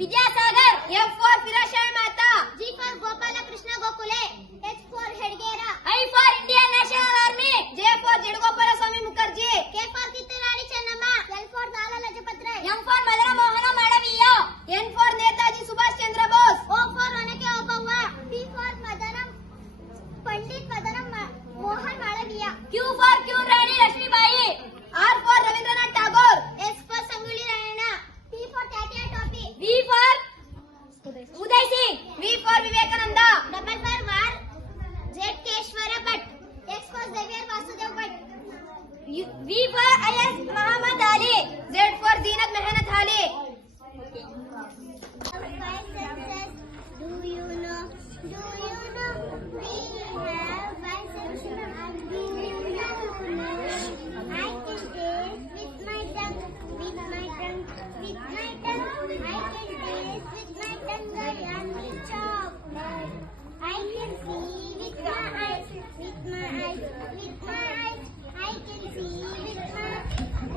Vidyasagar. F for Pherozeshah Mehta. G for Gopalakrishna Gokhale. H for Hedgewar. I for Indian National Army. J for Jadagopala Swami Mukherjee. K for Kitturani Chennamma. L for Lala Lajpat Rai. M for Madana Mohana Malaviya. N for Netaji Subhash Chandra Bose. O for Onake Obavva. P for Pandit Madan Mohan Malaviya. Q for Q Rani Lakshmibai. R for Rabindranath Tagore. S for Sangolli Rayanna. T for Tatya Tope. V for Uday Singh. V for Vivekananda. W for ವಾರ್ ಜೇಟ್ಕೇಶ್ವರ Bhat. X for Zaver Vasudev Bhat. V for IS Mohammad Ali. Z for ದೀನತ್ ಮೆಹನತ್ Ali. Do you know? We have bicycles. Do you know? I can dance with my tongue. I can dance with my tongue and the chocolate. I can see with my eyes. I can see with my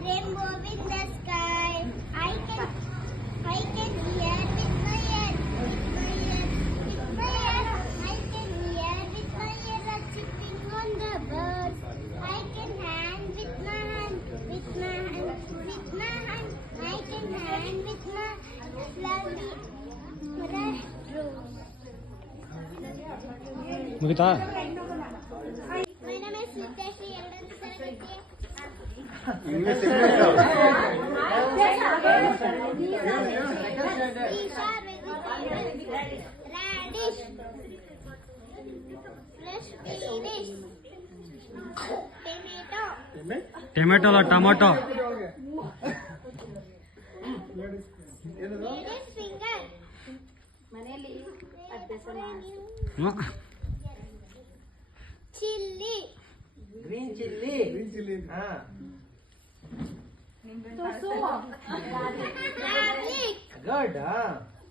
rainbow in the sky. I can hear with my ear. I can hear with my ear a chipping on the birds. I can hand with my hand. I can hand with my lovely red rose. ಮುಗಿತಾ? My name is Sudheshri Saraswati. Radish, fresh peas, tomato ಅಲ್ಲ tomato. lady's finger, chili, green chilli. garlic, good.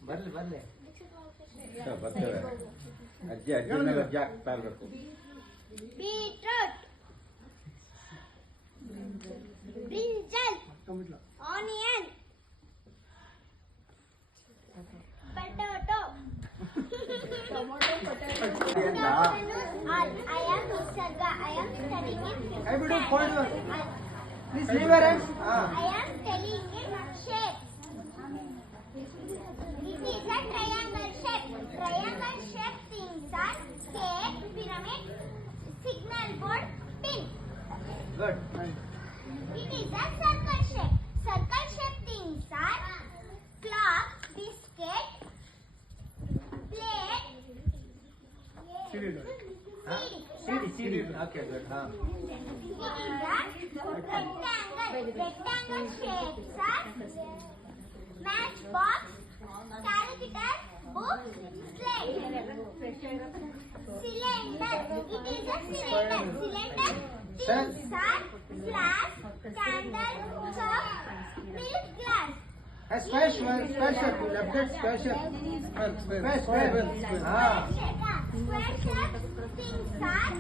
ಬರ್ಲಿ ಬರ್ತೇವೆ. ಅಜ್ಜಿ ಮೇಲೆ ಅಜ್ಜಿ ಆಗ್ತಾ ಇರ್ಬೇಕು. beetroot, brinjal, onion, potato. I am Nisarga. I am studying in ಕೈ ಬಿಡು, fifth point standard. one. Please leave your hands. I am telling in shapes. This is a triangle shape. Triangle shape things are cake, pyramid, signal board, pin. Good. It is a circle shape. Circle shape things are clock, biscuit, plate, CD. CD. Okay, good. It is a rectangle. Rectangle shapes are matchbox, calculator, book, slate. Cylinder. It is a cylinder. Cylinder things are flask, candle, cup, milk glass. Square shape. Left hand square shape. Square. Square shape things are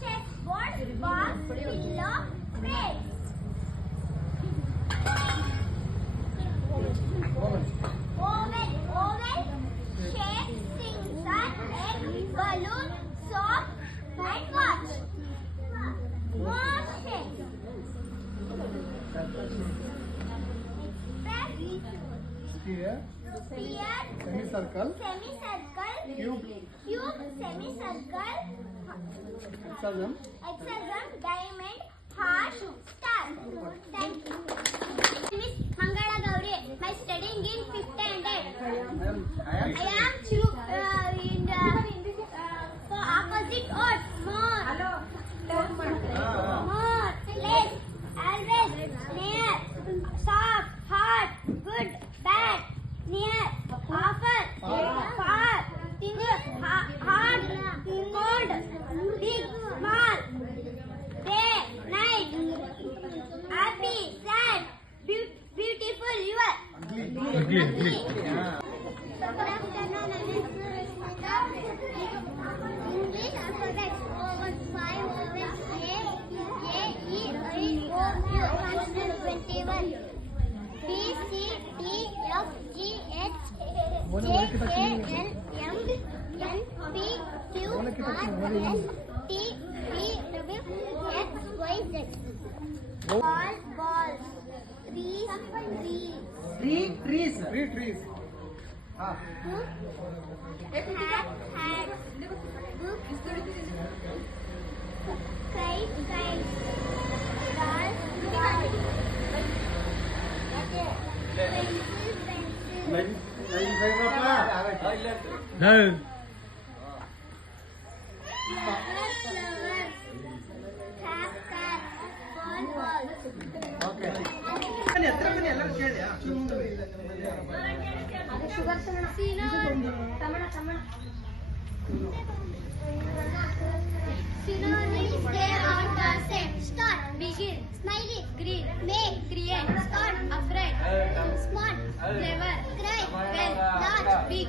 chessboard, box, pillow, plate. Oval shape things are egg, balloon, soap, and watch. More shapes. Sphere, Semicircle, cube, semicircle, hexagon. diamond, heart, star. Thank you. Miss Mangala Gauri. My studying in 5th standard. I am in the for opposite odds. More, less, always, near, soft, hard, good, bad, near, offer, far, hard, cold, big, small, day, night, happy, sad, beautiful, you are. ugly. Good afternoon, T P W X Y Z. Ball, balls. Trees, trees. Trees. Trees. Ah. Book, hat, hats. Book, kite, kites. Doll, dolls. Pencil, pencil. No. Flower, flower. Cap, cap. Ball, ball. Okay. ಎತ್ತರ ಬನ್ನಿ ಎಲ್ಲರೂ ಕೇಳಿ Synonyms, they are the same. Start, begin, smiley, green, make, create, start, afraid, smart, clever, cry, well, large, big,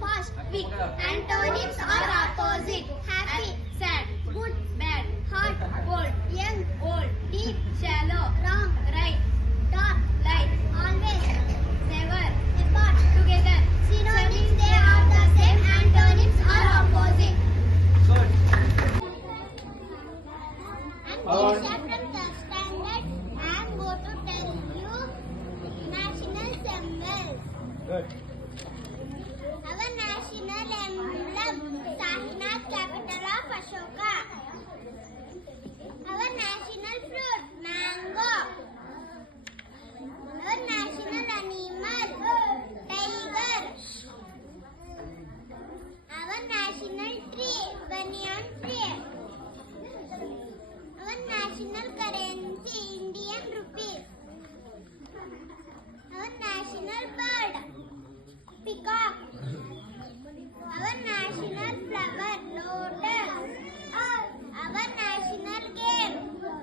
fast, quick. Antonyms are opposite. Happy, sad, good, bad, hot, cold, young, old, deep, shallow, wrong, right, dark, light, always, never, apart, together. Synonyms, they are the same. Antonyms are opposite. I'm Disha from the standard. I'm going to tell you national symbols. Good. Our national emblem, Sahinath, capital of Ashoka. Our national fruit, mango. Our national animal, tiger. Our national tree, banyan tree. Our national currency, Indian rupees. Our national bird, peacock. Our national flower, lotus. Our national game,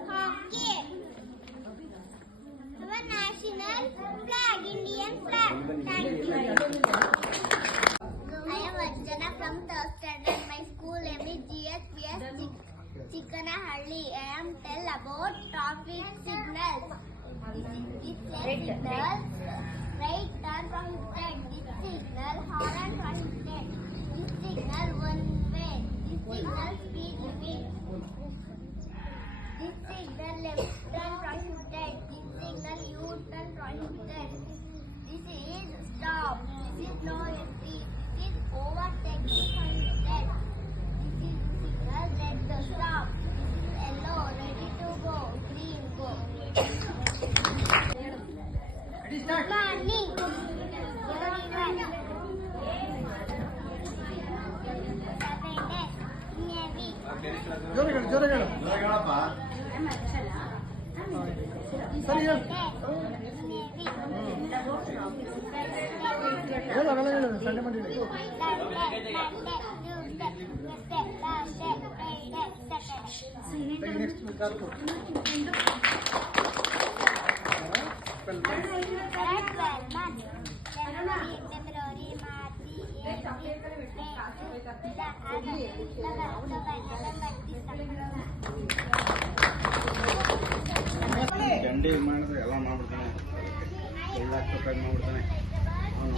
hockey. Our national flag, Indian flag. Thank you. I am Arjuna from third standard. My school name is GSPS Chikanahalli. I am tell about traffic signals. This says signals, right turn from red. This signal, horn from red. This signal, one way. This signal, speed limit. This signal, left turn from red. This signal, U-turn from red. This is stop. This is no entry. This is overtaking from red. This is signal, red to stop. This is yellow, ready to go. Green, go. Ready, start. Morning. ಜೋರ ಹೇಳು ಸರಿ ಹೇಳು ಹೇಳು ಅವೆಲ್ಲ ಹೇಳು Sunday ಮಾಡಿಲ್ಲ next ಕಾರ್ಕು ಚಂಡಿ ಮಾಡಿದ್ರೆ ಎಲ್ಲ ಮಾಡ್ಬಿಡ್ತಾನೆ 2 ಲಕ್ಷ ರೂಪಾಯಿ ಮಾಡ್ಬಿಡ್ತಾನೆ ಅವನು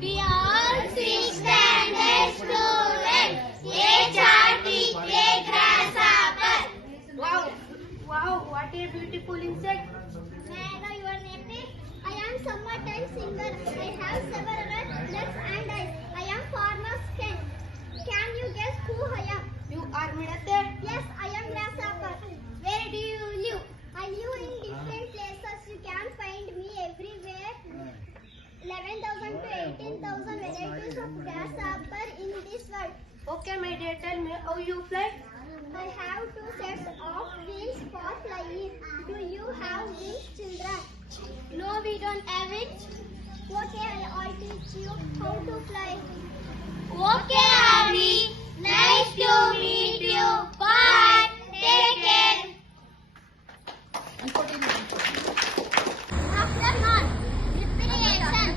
We all six standard students. A grasshopper. Wow, what a beautiful insect. May I know your name, please? I am summertime singer. I have several legs and eyes. I am farmer's ken. Can you guess who I am? You are Midate? Yes, I am grasshopper. I have two sets of wheels for flying. Do you have wheels, children? No, we don't have it. Okay, I'll teach you how to fly. Okay, Abby. Nice to meet you. Bye. Take care. Afternoon. Irrigation.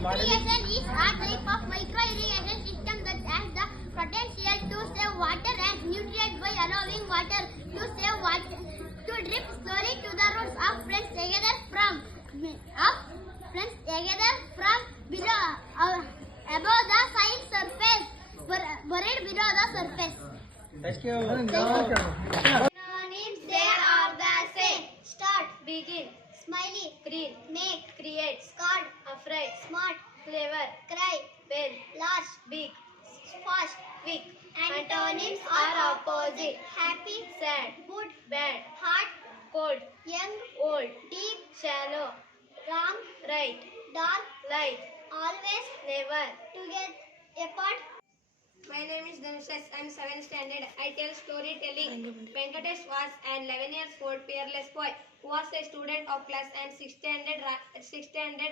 Irrigation is a type of micro-irrigation system that has the potential to save water and nutrients by allowing water to save water to drip slowly to the roots of plants together from below above the soil surface, buried below the surface. Synonyms, they are the same. Start, begin, smiley, green, make, create, scared, afraid, smart, clever, cry, well, large, big, fast, quick. Antonyms are opposite. Happy, sad, good, bad, hot, cold, young, old, deep, shallow, wrong, right, dark, light, always, never, together, apart. My name is Dhanushas. I am 7th standard. I tell storytelling. Venkatesh was an 11 years old peerless boy who was a student of class and 6th standard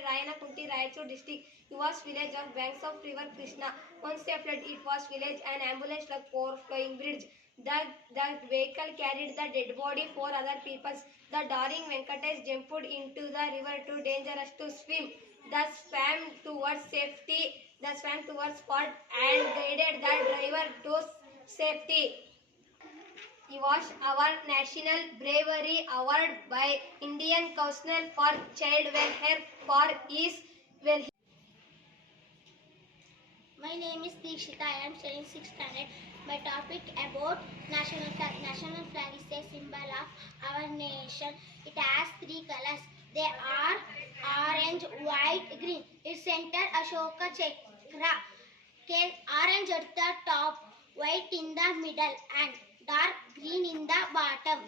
Rayanakunti, Raichur district. He was village of banks of river Krishna. Once a flood, it was village and ambulance like overflowing bridge. The vehicle carried the dead body for other peoples. The daring Venkatesh jumped into the river too dangerous to swim. Thus swam towards safety. The swam towards spot and guided the driver to safety. He was our National Bravery Award by Indian Council for Child Welfare for his well. My name is Deekshita. I am studying 6th standard. My topic about national flag. National flag is a symbol of our nation. It has 3 colors. They are orange, white, green. Its center Ashoka Chakra. Orange at the top, white in the middle, and dark green in the bottom.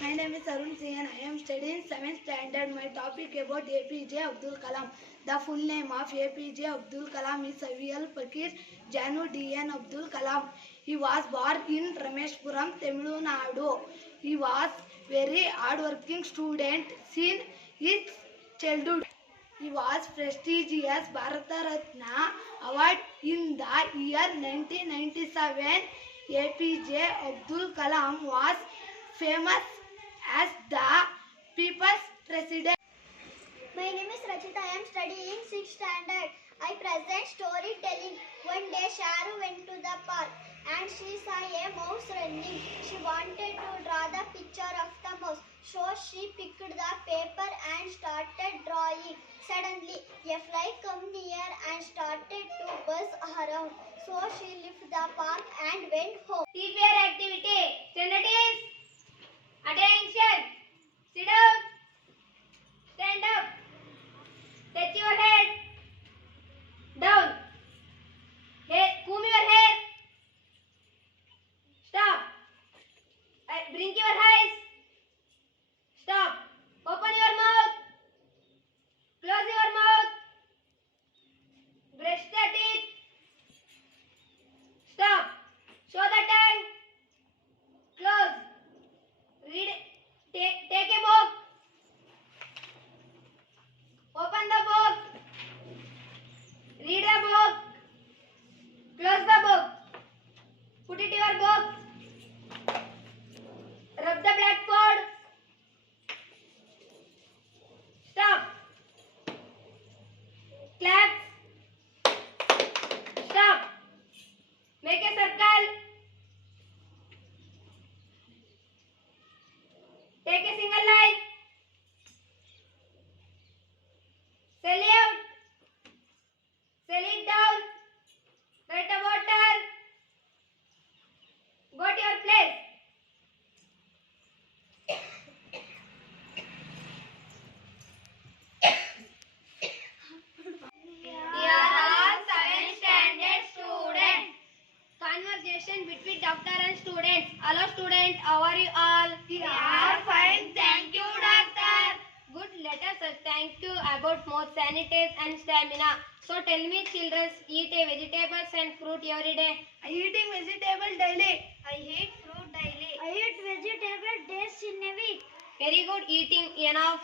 My name is Arun Singh and I am studying 7th standard. My topic about APJ Abdul Kalam. The full name of APJ Abdul Kalam is Avial Pakir Janu D.N. Abdul Kalam. He was born in Rameshpuram, Tamil Nadu. He was very hardworking student since his childhood. He was prestigious Bharata Ratna award in the year 1997. APJ Abdul Kalam was famous as the people's president. My name is Rachita. I am studying 6th standard. I present storytelling. One day Sharu went to the park and she saw a mouse running. She wanted to draw the picture of the mouse. So she picked the paper and started drawing. Suddenly, a fly came near and started to buzz around. So she left the park and went home. Teacher activity. Students, attention. Sit down. Stand up. Touch your head. Down. Comb your hair. Stop. Blink your eyes. Stop. Open your mouth. Close your mouth. Brush the teeth. Stop. Show the tongue. Close. Read. Take a book. Open the book. Read the book. Close the book. Put it in your book. Rub the blackboard. Stop. Clap. Stop. Make a circle. Take a single line. Salute. Salute down. Write a water. Go to your place. We are all 7th standard students. Conversation between doctor and students. Hello students, how are you all? We are fine, thank you doctor. Good, let Let us thank you about more sanitize and stamina. So tell me, children, eat a vegetables and fruit every day. I eating vegetable daily. I eat fruit daily. I eat vegetable days in a week. Very good. Eating enough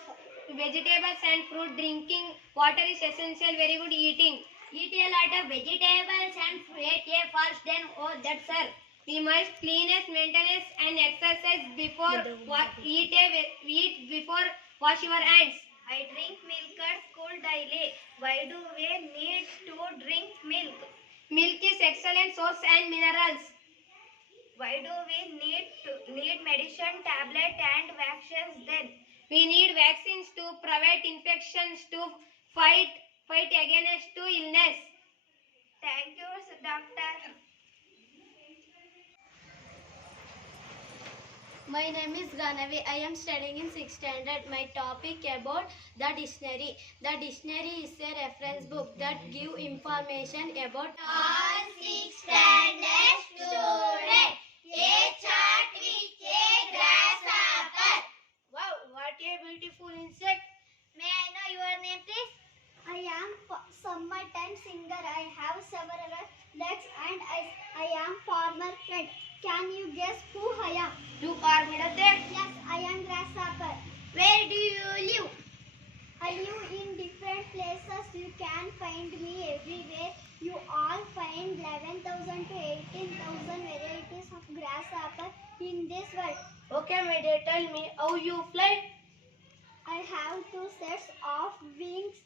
vegetables and fruit. Drinking water is essential. Very good. Eating. Eat a lot of vegetables and fruit first. Then that's sir. We must cleanliness, maintenance, and exercise before eat before wash your hands. I drink milk at school daily. Why do we need to drink milk? Milk is excellent source and minerals. Why do we need medicine, tablet, and vaccines then? We need vaccines to prevent infections to fight against to illness. Thank you, doctor. My name is Ganavi. I am studying in 6th standard. My topic about the dictionary. The dictionary is a reference book that give information about All 6 standard student. A chart with a grasshopper. Wow, what a beautiful insect. May I know your name, please? I am summertime singer. I have several legs and I am farmer friend. Can you guess who I am? You are Midate. Yes, I am grasshopper. Where do you live? I live in different places. You can find me everywhere. You all find 11,000 to 18,000 varieties of grasshopper in this world. Okay, my dear, tell me how you fly. I have 2 sets of wings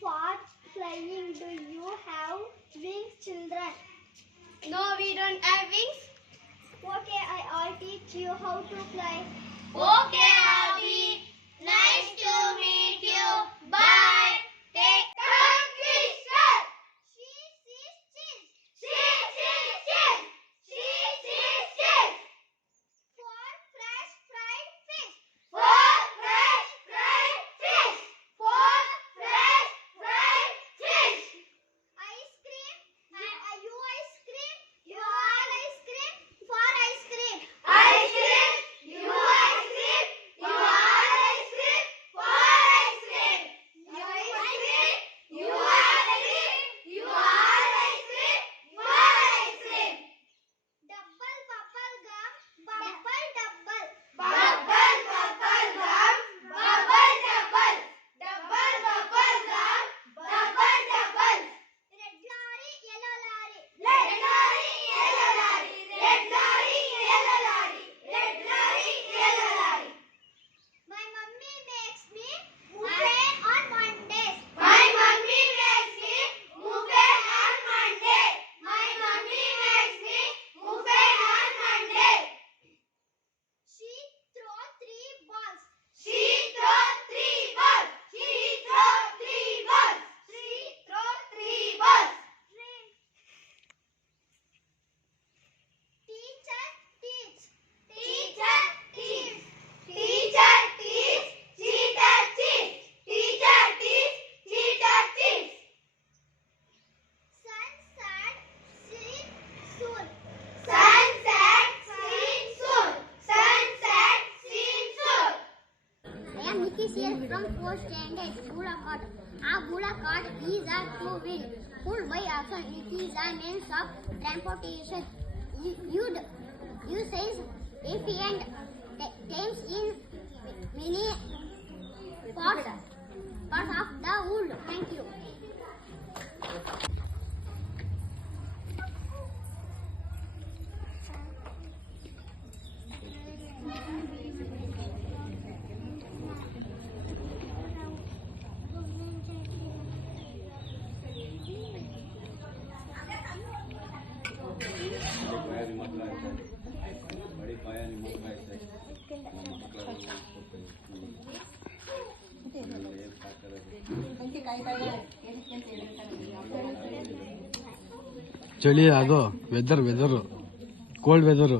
for flying. Do you have wings, children? No, we don't have wings. Okay, I'll teach you how to fly. Okay, Abby. Nice to meet you. Bye. Take care, Krishna. For fresh fried fish. Ice cream. You ice cream. You all ice cream. For ice cream. Double bubble gum. Bubble double. Red lorry, yellow lorry. My mummy makes me buffet on Mondays. She throw 3 balls. Teacher teach. Sun sad seen soon. I am Nikki Sierra from 4th standard. Bullock. A bullock is a 2-wheel pulled by oxen. It is a means of transportation. Uses efficient times in many parts of the world. Thank you. ಬಡಿ ಪಾಯ ನಿಮ್ಮ ಚಳಿ ಅದು weather cold weather.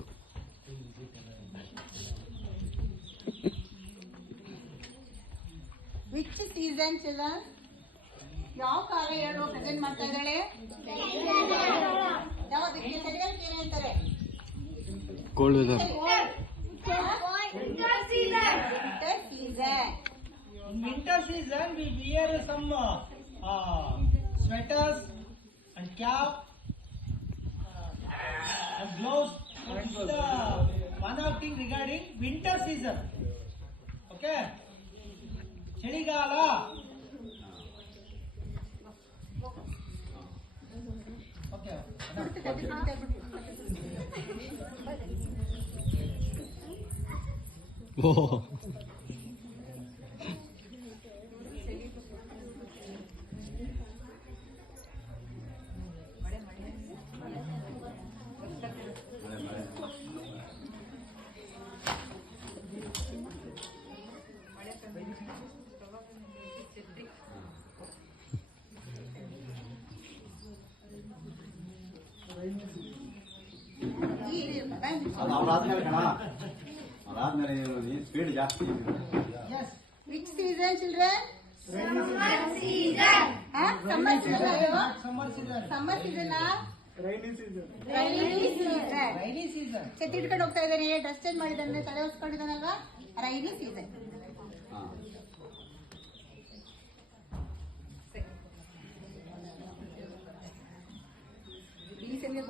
Which season children? ಯಾವ ಕಾಲ ಹೇಳು present ಮಾಡ್ತಾ ಇದ್ದಾಳೆ? ಯಾವ್ದಕ್ಕೆ ಸರಿಯಾಗಿ ಏನು ಹೇಳ್ತಾರೆ? Cold weather. Winter season. In winter season, we wear some sweaters and cap and gloves. So this is the one of thing regarding winter season. Okay. ಚಳಿಗಾಲ. Okay. ಓಹ್ ಅದಾದ್ಮೇಲೆ ಕಣ ಅದಾದ್ಮೇಲೆ ಸ್ಪೀಡ್ ಜಾಸ್ತಿ. Yes. Which season, children? Summer season. Huh? Summer season. Not summer season. Summer season. Rainy season. Rainy season. Rainy season. ಛತ್ರಿ ಹಿಡ್ಕೊಂಡು ಹೋಗ್ತಾ ಇದ್ದಾನೆ, dress change ಮಾಡಿದ್ದಾನೆ, ತಲೆ ಹೊಸ್ಕೊಂಡಿದ್ದಾನಲ್ವಾ, ರೈನಿ ಸೀಸನ್. ಹಾಂ. ಈ ಸಲ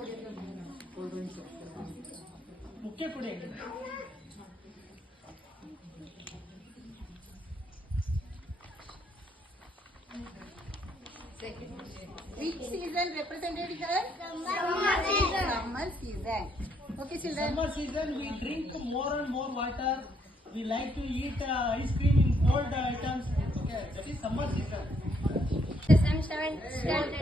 ಮುಖ್ಯ ಕುಡಿ. Which season represented here? Summer season. Summer season. Okay, children. Summer season we drink more and more water. We like to eat ice cream in cold items. Okay, that is summer season. I'm 7th standard.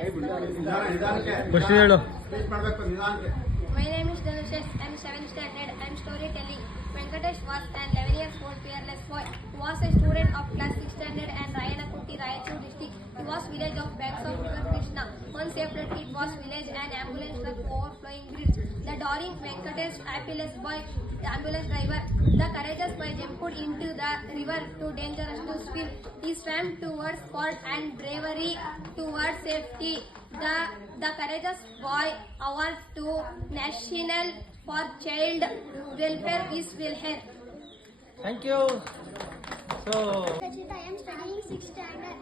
ನಿಧಾನಕ್ಕೆ first ಹೇಳು. Speech ಮಾಡಬೇಕು ನಿಧಾನಕ್ಕೆ. My name is Dhanushesh. I'm 7th standard. I'm storytelling. Venkatesh was an 11 years old fearless boy. He was a student of class 6 standard and Rayanakutti, Raichur district. He was village of banks of river Krishna. One separate it was village and ambulance truck overflowing bridge. The daring Venkatesh, happiness boy, the ambulance driver. The courageous boy jumped into the river too dangerous to swim. He swam towards sport and bravery towards safety. The courageous boy award to National for Child Welfare is Wilher. Thank you. So Rachita, I am studying 6th standard.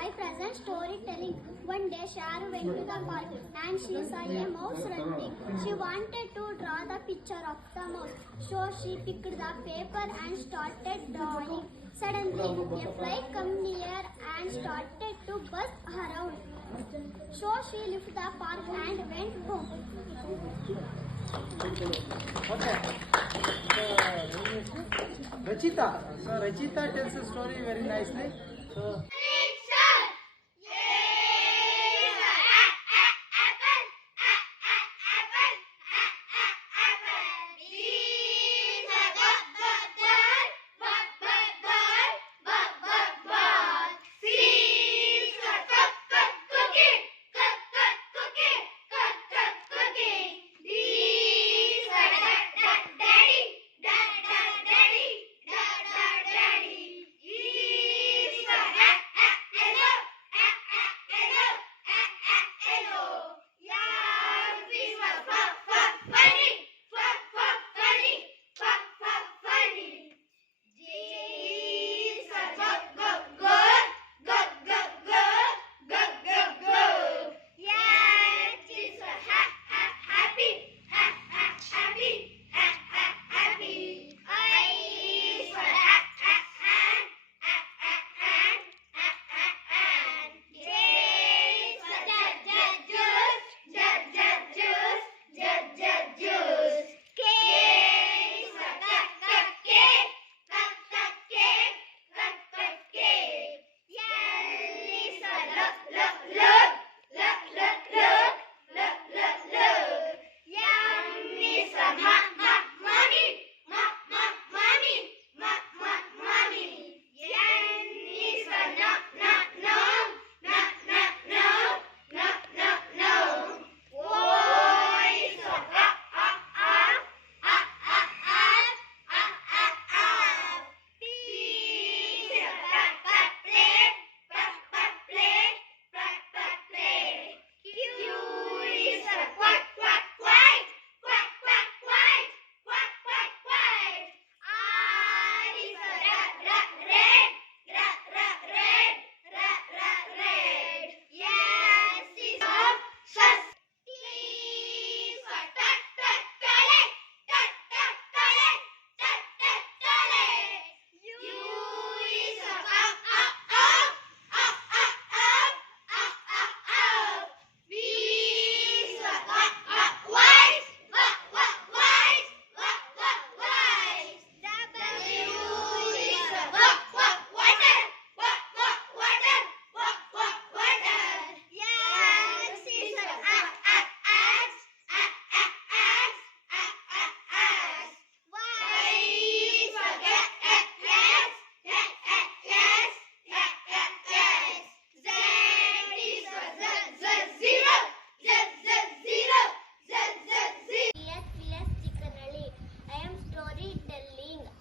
I present storytelling. One day Sharu went to the park and she saw a mouse running. She wanted to draw the picture of the mouse. So she picked the paper and started drawing. Suddenly a fly came near and started to buzz around. So she left the park and went home. okay. Rachita. So Rachita tells a story very nicely. So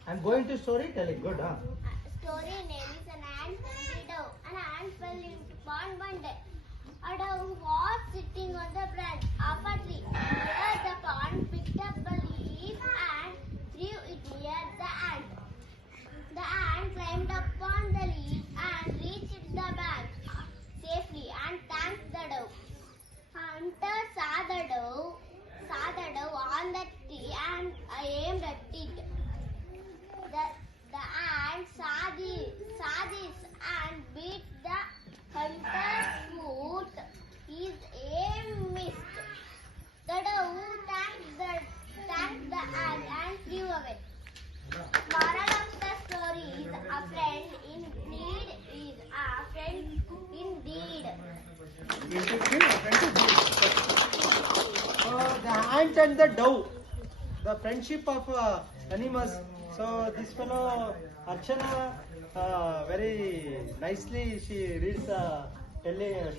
I'm going to storytelling. Good, huh? Story name is An Ant and a Dove. An ant fell into pond one day. A dove was sitting on the branch of a tree. Near the pond picked up a leaf and threw it near the ant. The ant climbed upon the leaf and reached the bank safely and thanked the dove. Hunter saw the dove on the tree and aimed at it. The ant saw this and beat the hunter's foot. His aim missed. The dove thanked the ant and flew away. Moral of the story is a friend in need is a friend indeed. The ant and the dove, the friendship of animals. So this fellow Archana very nicely she reads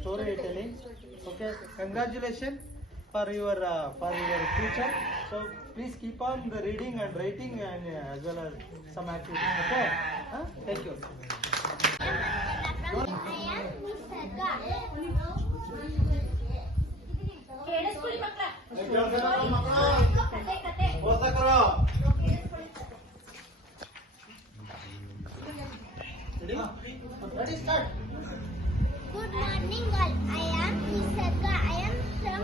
storytelling. Okay, congratulations for your future. So please keep on the reading and writing and as well as some activities. Okay, thank you. I am Nisarga. Ready, start. Good morning all. I am Nisarga. I am from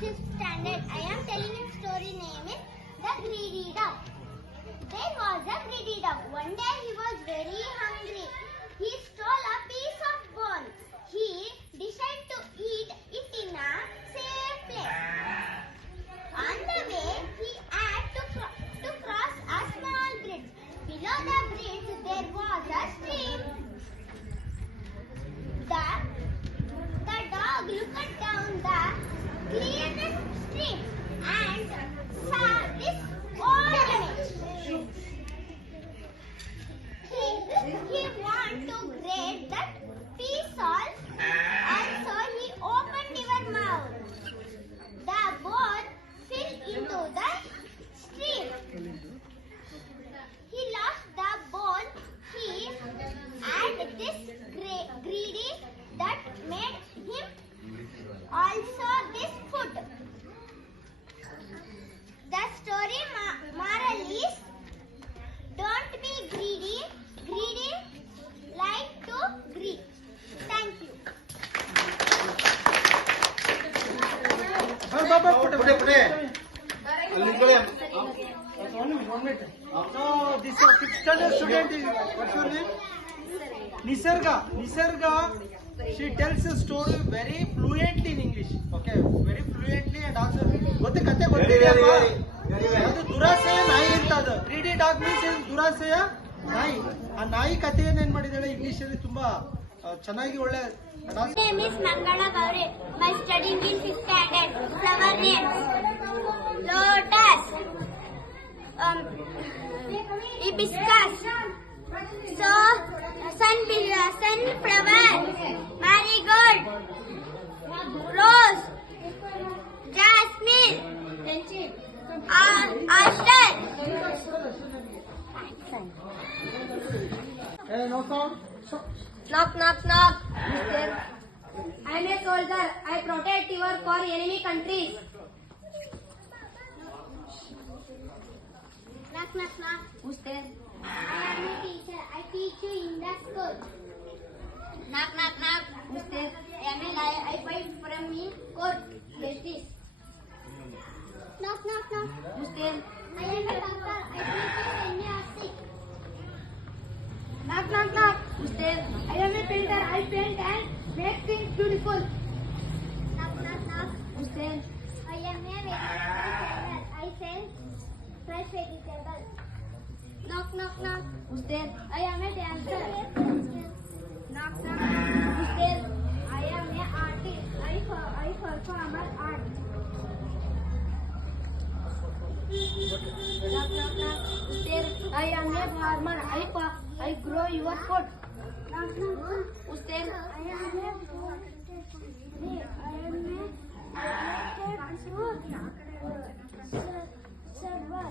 5th standard. I am telling you story name is The Greedy Dog. There was a greedy dog. One day he was very hungry. He stole a piece of bone. He decided to eat it in a safe place. On the way, he had to cross a small bridge. Below the bridge, there was a stream. The dog looked down the clear stream and saw this old image. He wanted to grab that piece also he opened his mouth. The bone fell into the stream. He lost the bone. He had this greedy that made him also this food. The story moral is don't be greedy. Greedy like to greed. Thank you. One minute. So this 6th standard student is, what's your name? Nisarga. She tells a story very fluently in English. Okay, very fluently and also ಗೊತ್ತೆ ಕತೆ ಗೊತ್ತಿದೆ ಅಲ್ವಾ? ಅದು ದುರಾಸೆಯ ನಾಯಿ ಅಂತ ಅದು. Greedy dog means ದುರಾಸೆಯ ನಾಯಿ. ಆ ನಾಯಿ ಕಥೆಯನ್ನು ಏನ್ ಮಾಡಿದಾಳೆ ಇಂಗ್ಲಿಷ್ ಅಲ್ಲಿ ತುಂಬಾ ಚೆನ್ನಾಗಿ ಒಳ್ಳೆ. My name is Mangala Gauri. My studying in 6th standard. Flower names: lotus, hibiscus, sunflower, marigold, rose, jasmine, aster. Hey, no sound. Knock, knock, knock. Mister, I am a soldier. I protect your for enemy countries. Knock, knock, knock. Who's there? I am a teacher. I teach you in the school. Knock, knock, knock. Who's there? I am a liar. I fight from in court. Justice. Knock, knock, knock. Who's there? I am a doctor. I treat you when you are sick. Knock, knock, knock. Who's there? I am a painter. I paint and make things beautiful. Knock, knock, knock. Who's there? I am a vegetable seller. I sell fresh vegetables. Knock, knock, knock. Who's there? I am a dancer. Knock, knock. Who's there? I am a artist. I perform art. Knock, knock, knock. Who's there? I am a farmer. I grow your food. Knock, knock, knock. Who's there? I am a server.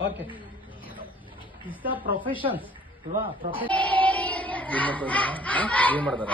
Okay ಇಷ್ಟ professions ಅಲ್ವಾ profession ಏನ್ ಮಾಡ್ತಾರ